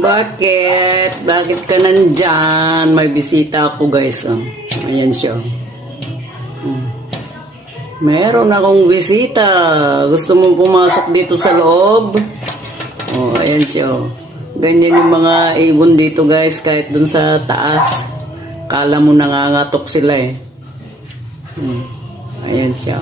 Bakit? Bakit ka nandyan? May bisita ako guys. Oh. Ayan siya. Meron akong bisita. Gusto mong pumasok dito sa loob? Oh, ayan siya. Ganyan yung mga ibon dito guys, kahit dun sa taas. Kala mo nangangatok sila eh. Ayan siya.